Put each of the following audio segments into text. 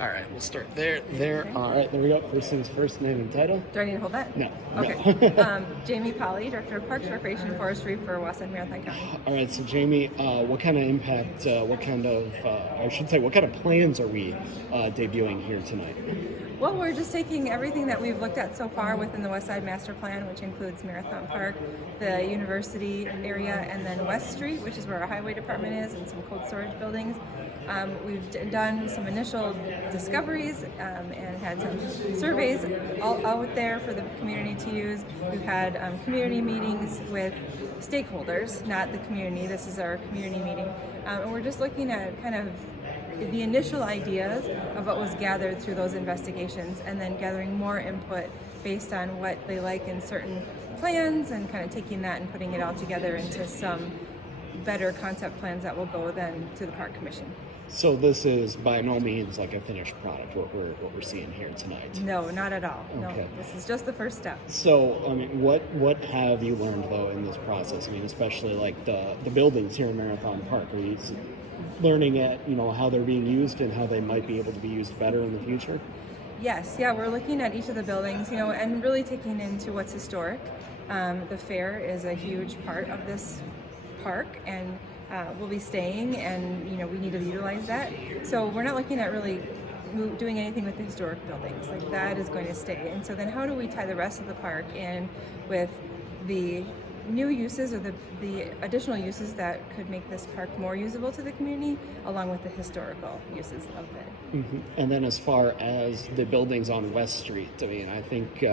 All right, we'll start there. There. All right, there we go. First things first, name and title. Do I need to hold that? No. Okay. No. Jamie Polley, Director of Parks, Recreation, and Forestry for West End Marathon County. All right, so Jamie, what kind of impact, what kind of plans are we debuting here tonight? Well, we're just taking everything that we've looked at so far within the West Side Master Plan, which includes Marathon Park, the university area, and then West Street, which is where our highway department is, and some cold storage buildings. We've done some initial discoveries and had some surveys all out there for the community to use. We've had community meetings with stakeholders, not the community. This is our community meeting. And we're just looking at kind of the initial ideas of what was gathered through those investigations, and then gathering more input based on what they like in certain plans, and kind of taking that and putting it all together into some better concept plans that will go then to the Park Commission. So this is by no means like a finished product, what we're seeing here tonight. No, not at all. Okay. No, this is just the first step. So, I mean, what have you learned though in this process? I mean, especially like the buildings here in Marathon Park. Are you learning at how they're being used and how they might be able to be used better in the future? Yes, yeah, we're looking at each of the buildings, and really taking into what's historic. The fair is a huge part of this park, and we'll be staying, and we need to utilize that. So we're not looking at really doing anything with the historic buildings. Like, that is going to stay. And so then how do we tie the rest of the park in with the new uses, or the additional uses that could make this park more usable to the community, along with the historical uses of it. Mm-hmm. And then as far as the buildings on West Street, I mean, I think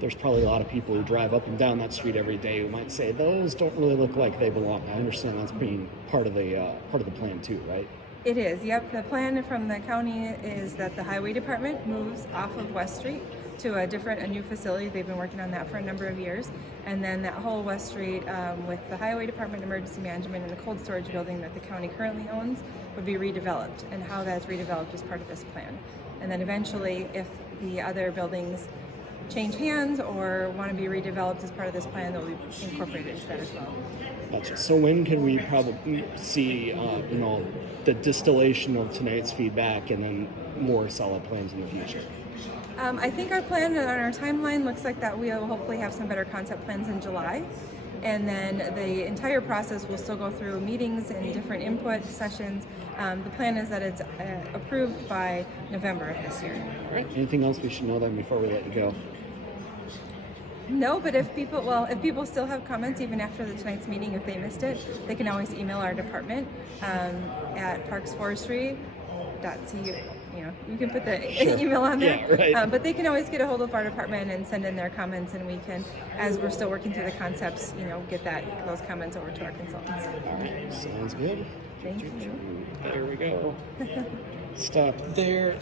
there's probably a lot of people who drive up and down that street every day who might say those don't really look like they belong. I understand that's being part of the plan too, right? It is, yep. The plan from the county is that the highway department moves off of West Street to a new facility. They've been working on that for a number of years. And then that whole West Street with the highway department, emergency management, and the cold storage building that the county currently owns would be redeveloped. And how that's redeveloped is part of this plan. And then eventually, if the other buildings change hands or want to be redeveloped as part of this plan, they'll be incorporated into that as well. Gotcha. So when can we probably see the distillation of tonight's feedback and then more solid plans in the future? I think our plan on our timeline looks like that we'll hopefully have some better concept plans in July. And then the entire process will still go through meetings and different input sessions. The plan is that it's approved by November of this year. All right. Anything else we should know then before we let you go? No, but if people still have comments even after tonight's meeting, if they missed it, they can always email our department at parksforestry.cu. You can put the email on there. Yeah, right. But they can always get a hold of our department and send in their comments, and we can, as we're still working through the concepts, get those comments over to our consultants. All right, sounds good. Thank you. There we go. Stop there.